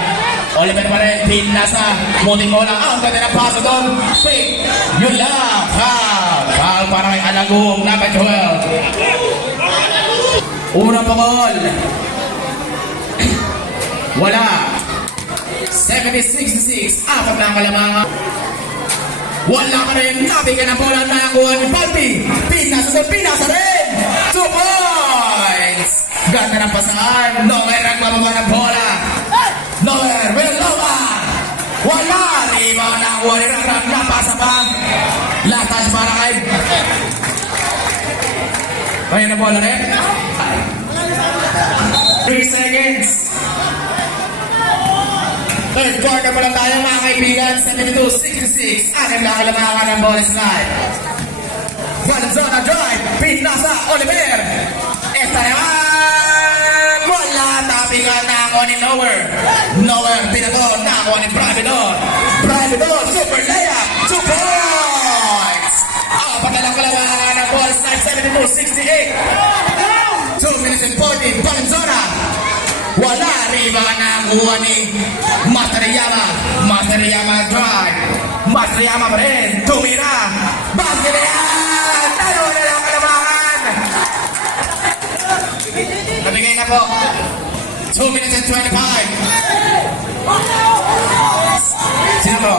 Oliver pa rin. Pinasa. Munting mo lang. Ang ganda ng paso doon. Pick. Yun lang. Foul. Foul para kay Alagong. Number 12. Unang pangol. Wala. 76-6. Apat na ang kalamangan. Wala ka rin, nabigyan ng bola na nakuha ni Balbi. Pinasa rin. 2 points. Ganda ng pasahan. Nowhere ang bababa ng bola. Nowhere, Villalova. Wala. Rebound na nakuha ni Ramram. Napasa pa. Latas para kay. Kaya na bola rin. 3 seconds. Third quarter pa lang tayo mga kaibigan, 72-66. Anim na kalamangan ng ball slide. Valenzuela drive, pinasa, Oliver. Esta naman! Wala, tapingan na ako ni Nowhere. Nowhere, pinato na ako ni Bramidor. Bramidor, super layup, 2 points! Apat na lang kalamangan ng ball slide, 72-68. 2 minutes and 40, Valenzuela. Wala, rebound na ang kuha ni Master Yama. Master Yama drive. Master Yama pa rin. Tumira. Basket na yan. Talo na lang kalamangan. Nabigay na po. 2 minutes and 25. Sino po?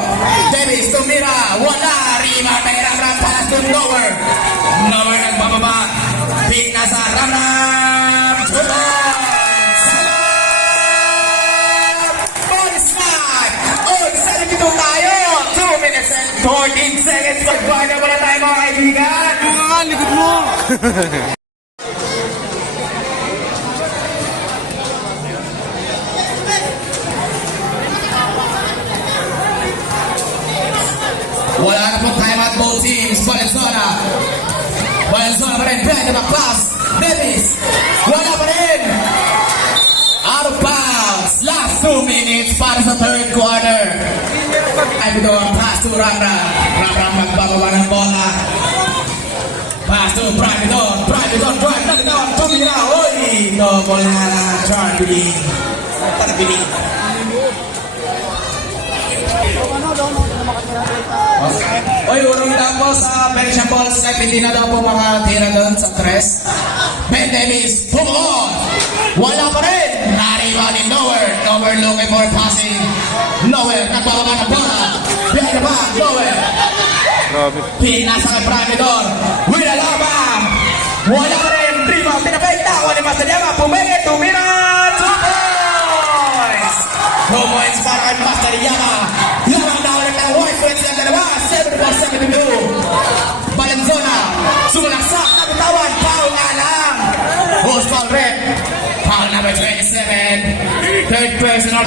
Davis, tumira. Wala, rebound na Ramram. Pass to Nowhere. Nowhere nagbababa. Pick na sa Ramram. Tumo. Tayo! 2 minutes and 14 seconds. Magbuhay na pala tayo mga kaibigan. Likod mo. Wala na po time out both teams. Valenzuela. Valenzuela pa rin. Brenda McClass. Davis. Wala pa rin. Out of bounds. Last 2 minutes para sa third quarter. Ay ito ang pass to Ramram. Ramram magbababa ng bola. Pass to Bramidor. Bramidor drive. Nagdaan. Tumira. Oy! Ito bola na Charlie. Tagabili. Okay. Oy, urong daw po sa Persian Ball Snipe. Hindi na daw po makatira doon sa tres. Ben Davis, pumukot. Wala pa rin. Nariwan in nowhere. Nowhere looking for passing. Nowhere. Nagbababa ng bola. Behind the back. Nowhere. Grabe. Pinasa kay Bravidor. Wala lamang. Wala pa rin. Rebound. Pinapekta. Wala mas na Yama. Pumigit. Tumira. 2 points. 2 points para kay Master Yama. Lamang na ulit ang White Points ng dalawa. 7-4-7-2. Valenzuela. Sumalaksak. Nabitawan. Foul na lang. Post foul red. Foul number 27. Third personal.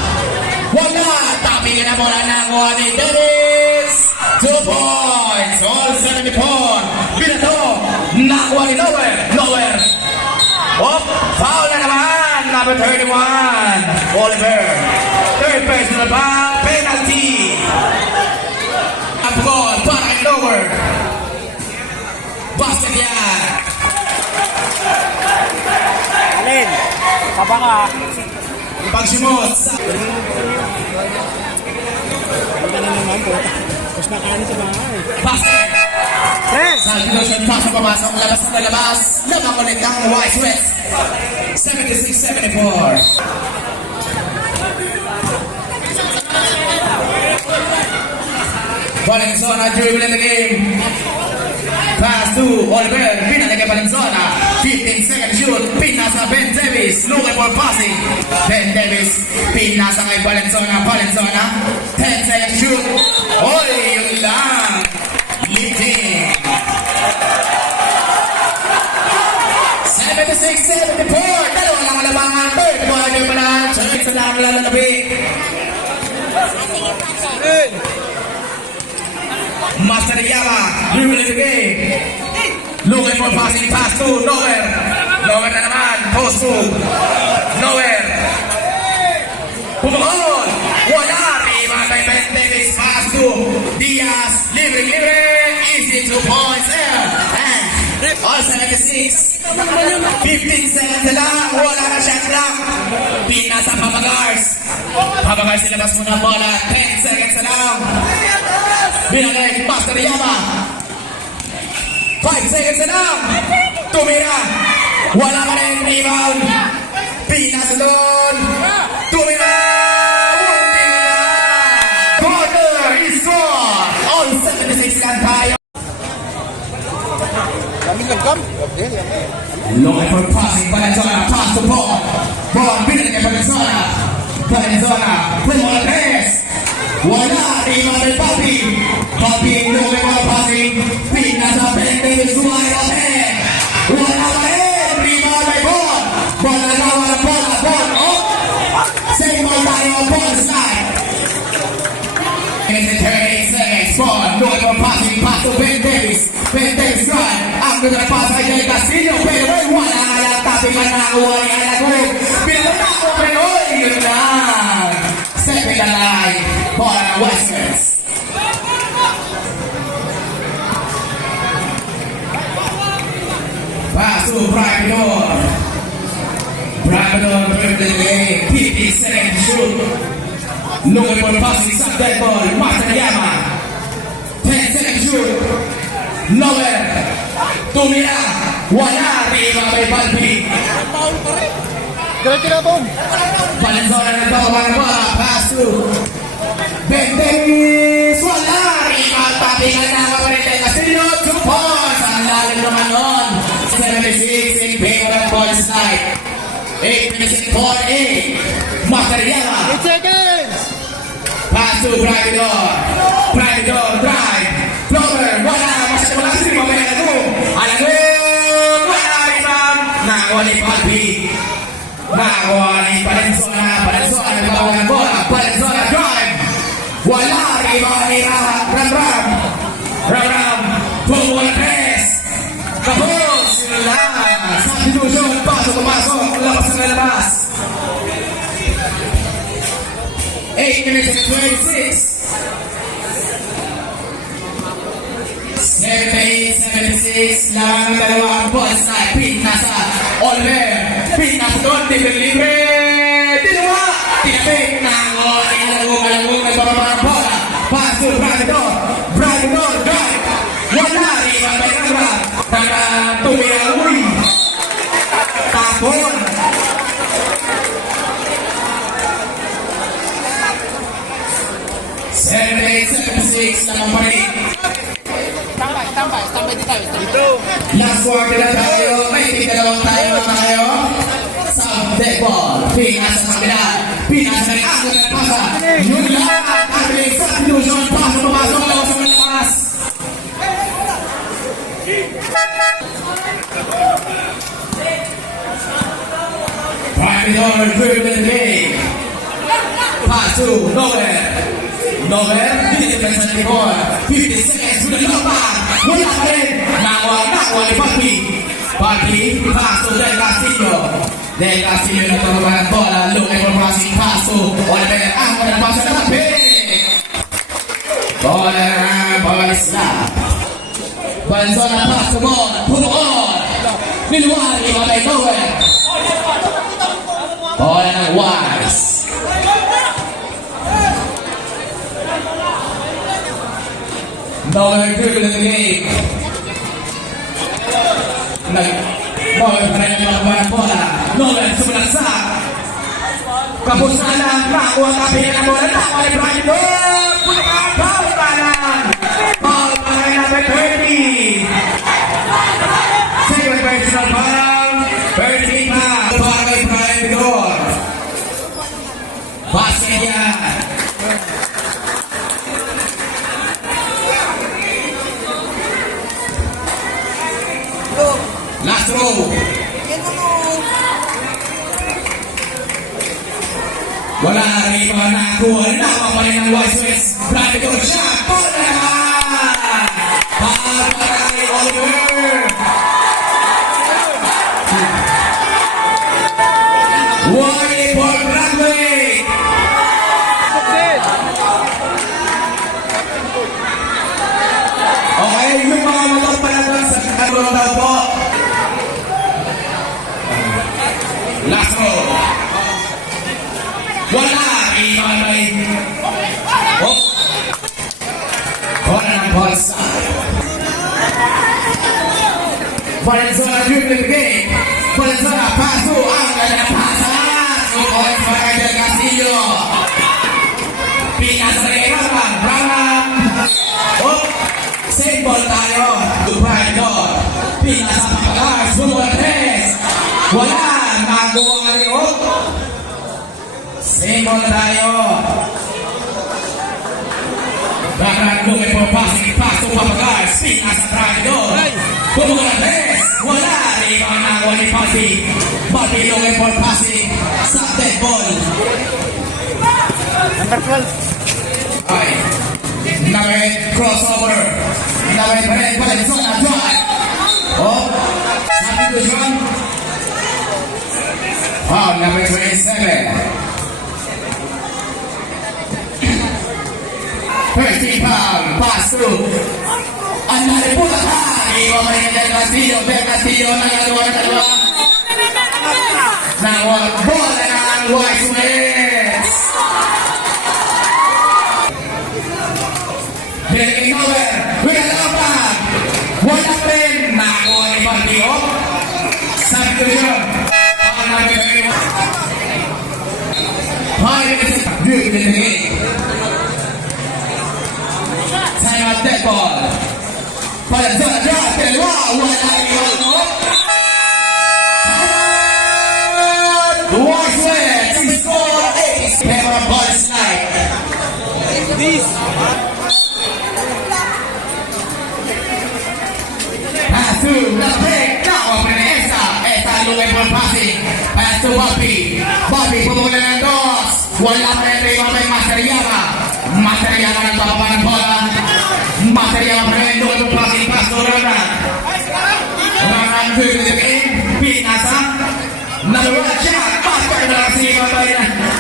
Wala. Tapi ka na bola ng Juan Davis. 2 points. All 74. Binato. Nakuha ni Nowhere. Nowhere. Oh, foul na naman. Number 31. Oliver. Third personal foul. Penalty. Ang goal para kay Nowhere. Basket yan. Alin? Kabaka. Pagsimot sa... Wala na naman po. Tapos nakaano sa bahay. Basket. Tres! Substitution, pasok pamasok, labas na labas. Lamang ulit ang White Sweats. 76-74. Valenzuela dribbling the game. Pass to Oliver. Pinalagay kay Valenzuela. 15-second shoot. Pinasa Ben Davis. Looking for passing. Ben Davis. Pinasa kay Valenzuela. Valenzuela. 10-second shoot. Oy, yung lang. Lifting. 76-74. Dalawa lang alabangan. Third quarter pa na. Chance na lang lalanabi. Master Yama, dribbling the game. Looking for passing pass to Nowhere. Nowhere na naman. Post move. Nowhere. Pumukol. Wala. Rebound by Ben Davis. Pass to Diaz. Libre. Easy 2 points there. And all 76. 15 seconds na lang. Wala na shot clock. Pinasa Papagars. Papagars silabas muna ang bola. 10 seconds na lang. Binagay, Master Yama. 5 seconds na lang. Tumira. Wala pa rin rebound. Pinasa doon. Tumira. Quarter is score. All 76 lang tayo. Kami langgam. Okay, Looking for passing. Valenzuela. Pass to ball. Ball. Binagay kay Valenzuela. Valenzuela. Pumula tres. Wala. Rebound by Bobby. Bobby looking for passing. Pinasa Ben Davis. Wide open. Wala pa rin. Rebound by Ball. Ball na nawa ng bola. Ball up. Same ball tayo. Ball slide. Minutes and 38 seconds. Ball. Looking for passing. Pass to Ben Davis. Ben Davis drive. Ang ganda na pass kay Jay Castillo. Pero wala nga lang. Tapi ka na nakuha ni Alagog. Pinatako. Pero yun lang. Second alive. Para Westers. Pass to Bravidor. Bravidor dribbling the game. 50 second shoot. Looking for passing sa dead ball. Master Yama. 10 second shoot. Nowhere. Tumira. Wala. Rebound by Balbi. Diretso na bong. Valenzuela na ito. Wala bola. Pass to Ben Davis. Wala. Rebound. Papingan na kapalit. Castillo. 2 points. Ang lalim naman nun. 76 in favor of Ball Snipe. 8 minutes and 48. Master Yama. 8 seconds! Pass to Bravidor. Bravidor drive. Floater. Wala. Masyado wala. Sino ba may alago? Alago. Wala. Rebound. Nakuha ni Balbi. Nakuha ni Valenzuela. Valenzuela nagbawa ng bola. Valenzuela drive. Wala. Rebound ni Ram. Ram. Pumula tres. Kapos. Substitution. Pasok. Labas na labas. 8 minutes and 26. 78-76 lang ang dalawang Ball Snipe. Pinasa Oliver. Pinasa doon. Libre. Dinawa. Tinapik. Nangol. Inalagong. Nagbababa ng bola. Pass pass to Bradidor. Bradidor, drive. Wala, rebound by Nagra. Nagra, tumira, uy. Tapon. Seven, eight, 7-6, lamang pa rin. Tambay dito. Last quarter na tayo, may tigdalawang tayo na tayo. Sa dead ball, Pinas sa kabila. Pinas na rin ako na pasa. Yun lang ang ating substitution. Pasok, papasok, lawas ang lakas. Bradidor, dribbling the game. Pass to nowhere. Nowhere, dinidepensa ni Ball. 50 seconds, sudah dilakukan. Wala pa rin. Nakuha ni Pati. Pati, pass to Del Castillo. Del Castillo na tumawa ng bola. Looking for passing pass to Oliver. Ang mga pass na tabi. Ball is slap. Valenzuela pass to Ball. Puno on. Nilwari, malay nowhere. Ball ng Wise. Nowhere dribbling the game. Nowhere pa rin ang mga bola. Nowhere sumalagsak. Kapusalan. Nakuha kapi ng bola. Nakuha ni Bradidor. Foul kanan. Foul pa rin number 30. Second personal foul. 30 pa. Para kay Bradidor. Basket yan. Last row. Wala rin mga nakuha. Nakuha pa rin ng Wise West. Bradidor shot. Ball na naman. Para kay Oliver. Wally for Broadway. Okay, yung mga motor pala doon sa karoon daw po. Last row. Wala. Iman may... Oh. Wala ng balsa. Valenzuela dribbling the game. Valenzuela pass to ang kanya pasa. Sukoy para kay Del Castillo. Pinas sa ikaw. Brown. Oh. Same ball tayo. Dubai doon. Pinas sa pagkakas. Bumulat. Wala. Magawa nga rin. Oh. Same ball tayo. Background looking for passing pass to Papagas. Pinas sa Bradidor. Bumulat. Wala. Rebound nagawa ni Pati. Pati looking for passing sa dead ball. Number 12. Okay. Named crossover. Named Valenzuela drive. Oh. Substitution. Foul number 27. 13 foul. Pass through. Another bullet. Iwan pa rin Del Castillo. Del Castillo nagawa ng dalawa. Nakuha bola ng Wise West. Breaking over. Winalapan. Wala pa rin. Nakuha ni Bandio. Substitution. Dribbling the game. Time out dead ball. Valenzuela drive. Dalawa. Wala iwan mo. Wise West. He scored 8. Camera ball slide. This. Pass to the break. Now up in Esa. Esa looking for passing. Pass to Bobby. Bobby pumula ng dos. Wala pa rin yung may Masteriana. Masteriana ng bababa ng bola. Masteriana pa rin doon yung passing pass to Ronald. Ronald dribbling the game. Pinasa. Number 1 shot. Pass pa rin lang si Ribabay.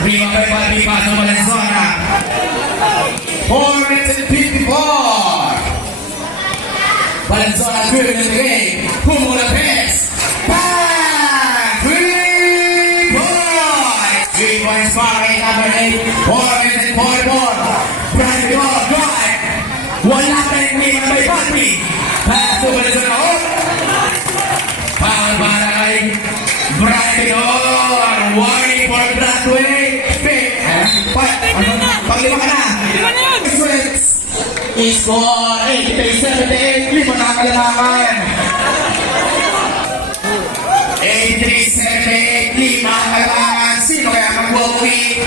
Ribabay Bobby pass to Valenzuela. 4 minutes and 54. Valenzuela dribbling the game. Pumula pass. Bang! 3 points. 3 points para kay number 8. 4 minutes and 44. Bradidor drive. score 83-78, 5 na kailangan. 83-78, 5 kailangan. Sino kaya mag-uwi?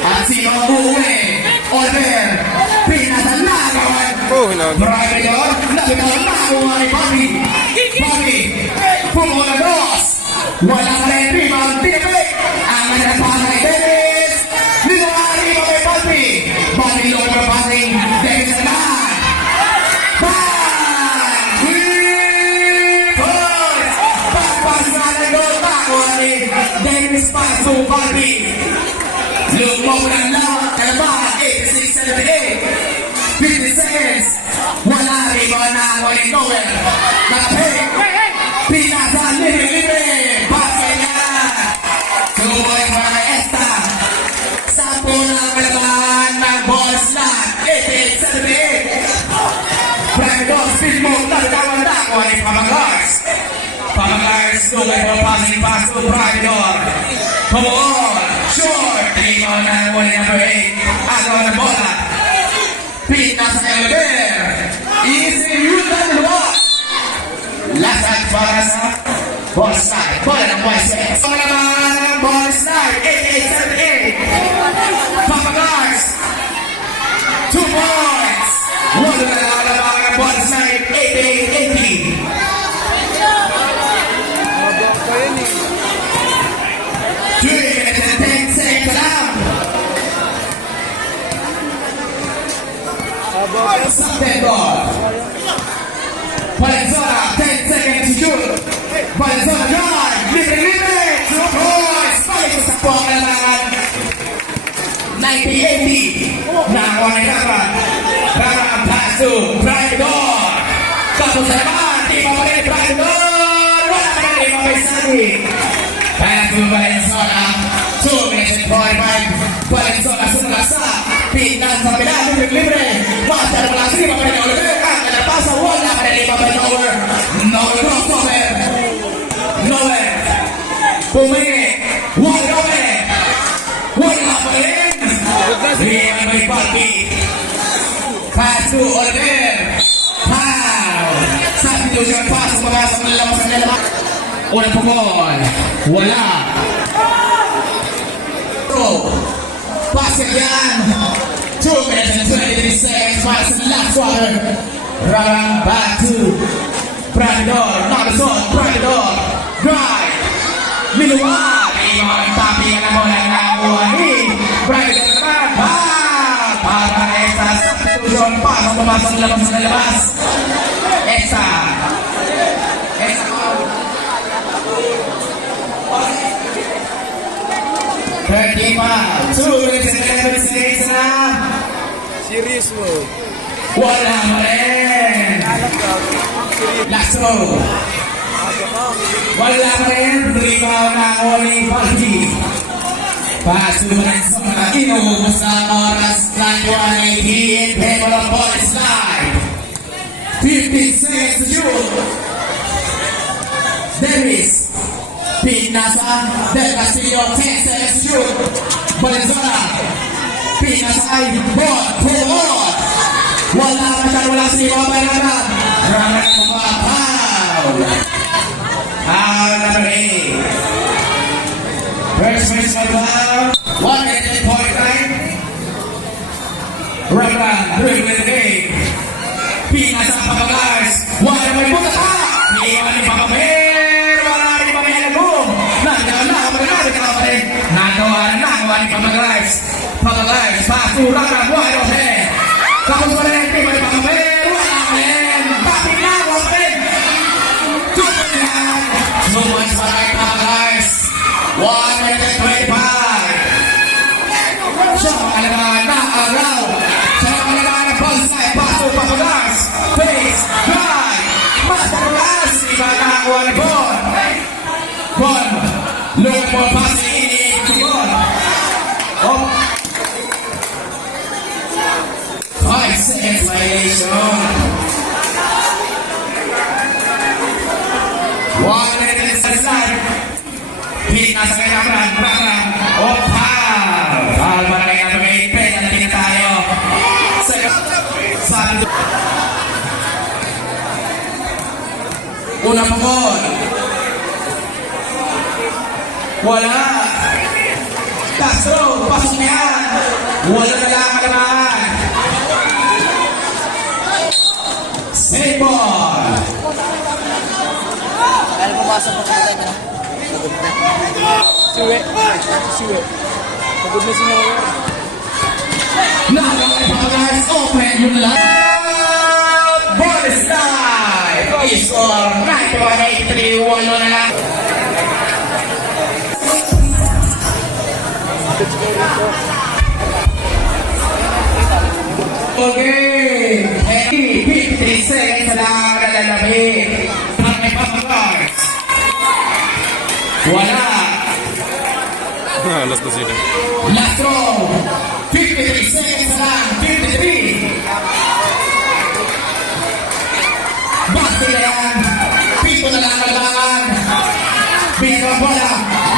At sino mag-uwi? Oliver, pinasalagan. Marami doon, nagkakaroon na kuha ni Bobby. Bobby, pumula dos. Wala ka rin, rebound, tinipik. Ang nagpapasa ni Dennis. Niluwari mo kay Bobby. Bobby low na passing. Dennis naman. Bang! Points! Pagpas na ng goal. Nakuha ni Dennis Paso, Bobby. Lumaw ng lawak. Kalabahan, 86-78. 50 seconds. Wala rin mo na ako ni Noel. Nakapig. Pinasa libre. Basket niya. 2 points para kay Esta. 10 na kalabahan ng ball slot. 88-78. Brandon, speed move. Nagkawan na ako ni Pamagars. Pamagars, tungay mo passing pass to Brandon. Come on. Short. 3 mo na ako ni number 8. Ako na bola. Pinasa kay Oliver. Easy Yutan Luwak. Lasag para sa ball slide. Bola ng YCS. Ang naman ng ball slide. 88-78. Papagars. 2 points. Wala na naman ng ball slide. 88-80. Three minutes and 10 seconds lang. September. Valenzuela, 10 seconds to shoot. Valenzuela drive. Libre. 2 points. Balik sa sakpong kailangan. 90-80. Nakakuha ni Raman. Raman pass to Brandon. Kapos sa naman. Di pa pa rin Brandon. Wala pa rin di pa pa isagi. Pass to Valenzuela. 2 minutes and 45. Valenzuela sumula sa Pinan sa pilan. Libre. Master mula sa lima pa rin Oliver. Ang nalapasa. Wala pa rin di pa pa rin Noel. Noel crossover. Noel. Pumingi. Noel. Wala pa rin. Riyan may Bobby. Pass to Oliver. Foul. Substitution pass. Pumasok ng lamang sa lalabas. Unang pumol. Wala. Basket yan. 2 minutes and 23 seconds. Para sa last quarter. Run back to Brandon. Nakasot. Brandon. Drive. Minuwag. Iwan. Tapi ka na mo lang nakuha ni Brandon naman. Para Esa. Substitution pass. Pumasok ng lamang sa lalabas. Esa. Esa. 35, 2 minutes and 11 seconds na. Serious mo. Wala mo rin. Last row. Wala mo rin. Rebound na ako ni Balti. Paso mo rin sa mga inuubos na oras. 91-80 in favor of ball slide. 15 seconds to shoot. Davis. Pinasa Del Castillo, 10 seconds shoot. Valenzuela. Pinasa ay ball, pull on. Wala pa siya, wala si Mabay Raman. Raman ang mga foul. Foul number 8. First personal foul. 1 minute and 49. Raman, dribbling the game. Pinasa ang Papagars. Wala may buta pa. Iwan ni Papagars. Nakuha ni Papagars. Papagars, pasura na buhay o he. Kapag wala yung team ay Papagars. Wala ka rin. Bakit na? Wala ka rin. Tutok yan. So much para kay Papagars. 1 minute and 25. Siya ang alagaan na araw. Siya ang alagaan na ballside. Paso Papagars. Face, drive. Master Pass. Iba nakakuha ni Bon. Bon. Look for passing. Oh. 5 seconds violation. 1 minute and 6 seconds. Pinasa kay Ramran. Oh, foul. Foul para kay Ramran. Penalty na tayo. Sabi Unang pukol. Wala. Castro, pasok na yan. Wala na lang kalamangan. Save ball. Kaya pumasok pa kaya niya. Siwe. Siwe. Pagod na si Noah. Nakakawin pa guys. Open yung last. Bonus time. Score 91-83. Walo na lang. Okay. 53 seconds na lang nalalabit. May pangagars. Wala. Alas na sila. Last throw. 53 seconds na lang. 53. Basti na yan. Pito na lang kalabangan. Pito ang bola.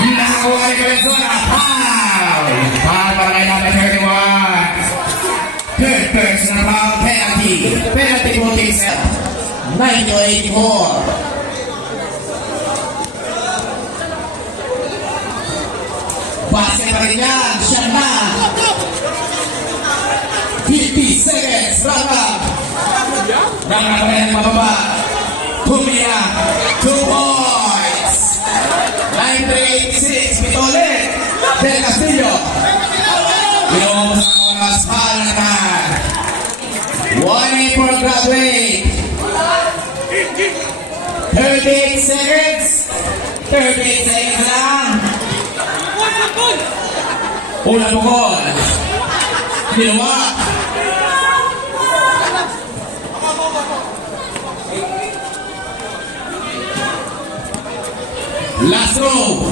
Nakakuha ni Valenzuela. Foul. Foul para kay number 31. Third personal foul penalty. Penalty voting set. 9-84. Base pa rin yan. Siya na. 50 seconds. Raka. Raka pa rin mababa. Pumia. 2 points. 9-86. Pito ulit. Del Castillo. Yung mga spal naman. 1-8 for graduate. 38 seconds. 38 seconds lang. Unang pukol. Ginawa. Last row.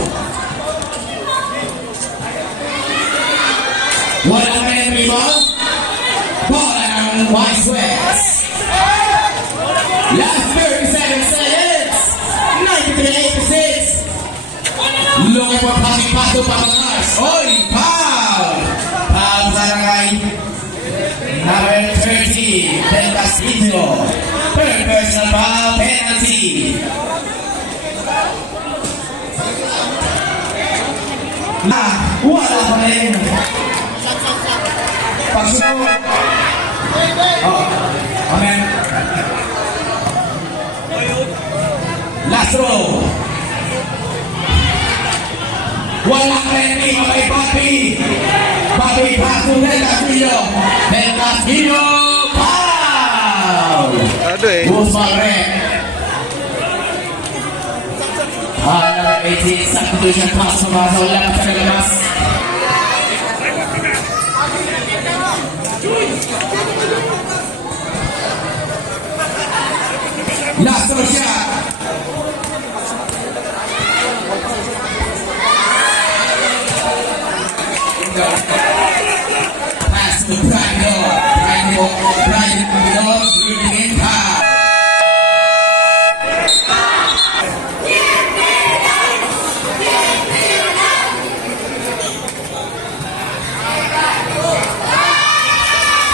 Walang may ball. Bola ng Wise West. Last 37 seconds. 93-86. Looking for passing pass to Pangangars. Oy! Foul! Foul sa kay number 30, Del Castillo. Third personal foul penalty. Wala pa rin. Pagsunod. Oh, amen. Last row. Walang ready kay Bobby. Bobby pass to Del Castillo. Del Castillo. Foul! Ano eh? Guzman red. Number 18, substitution pass sa wala pa sa labas. Last throw shot. Pass to Brando. Brando shooting in foul.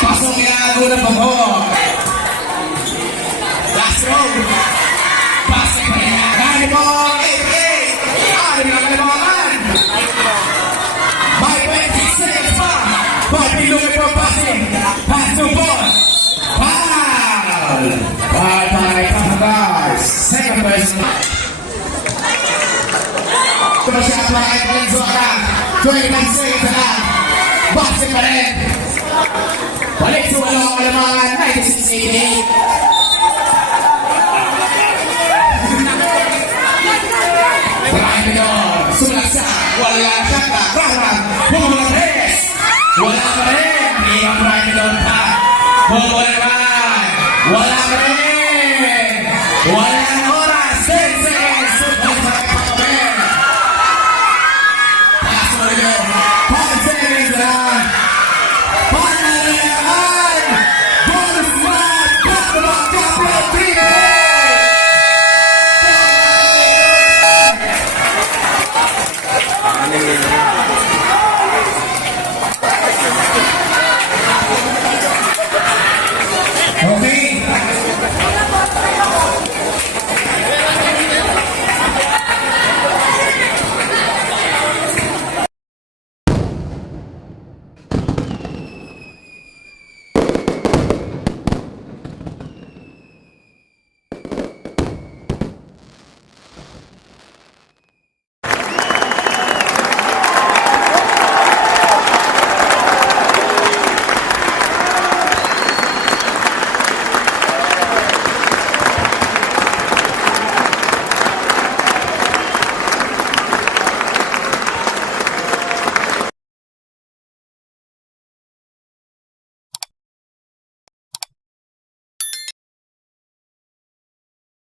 Pasok yan, unang pagod. Last row. Pasok pa rin. Gani po. 8-8. Ano na kalimangan? By 20 seconds pa. Bobby looking for passing. Pass to ball. Foul. Foul by Pangangars. Second person. Tumasyat pa kay Valenzuela. 29 seconds na lang. Boxing pa rin. Balik sa walong kalamangan. 96-88. Sulaksa, wala siya ka, Rahman, Bumulang Reyes, wala pa rin, Iwan Brian Milon pa, Bumulang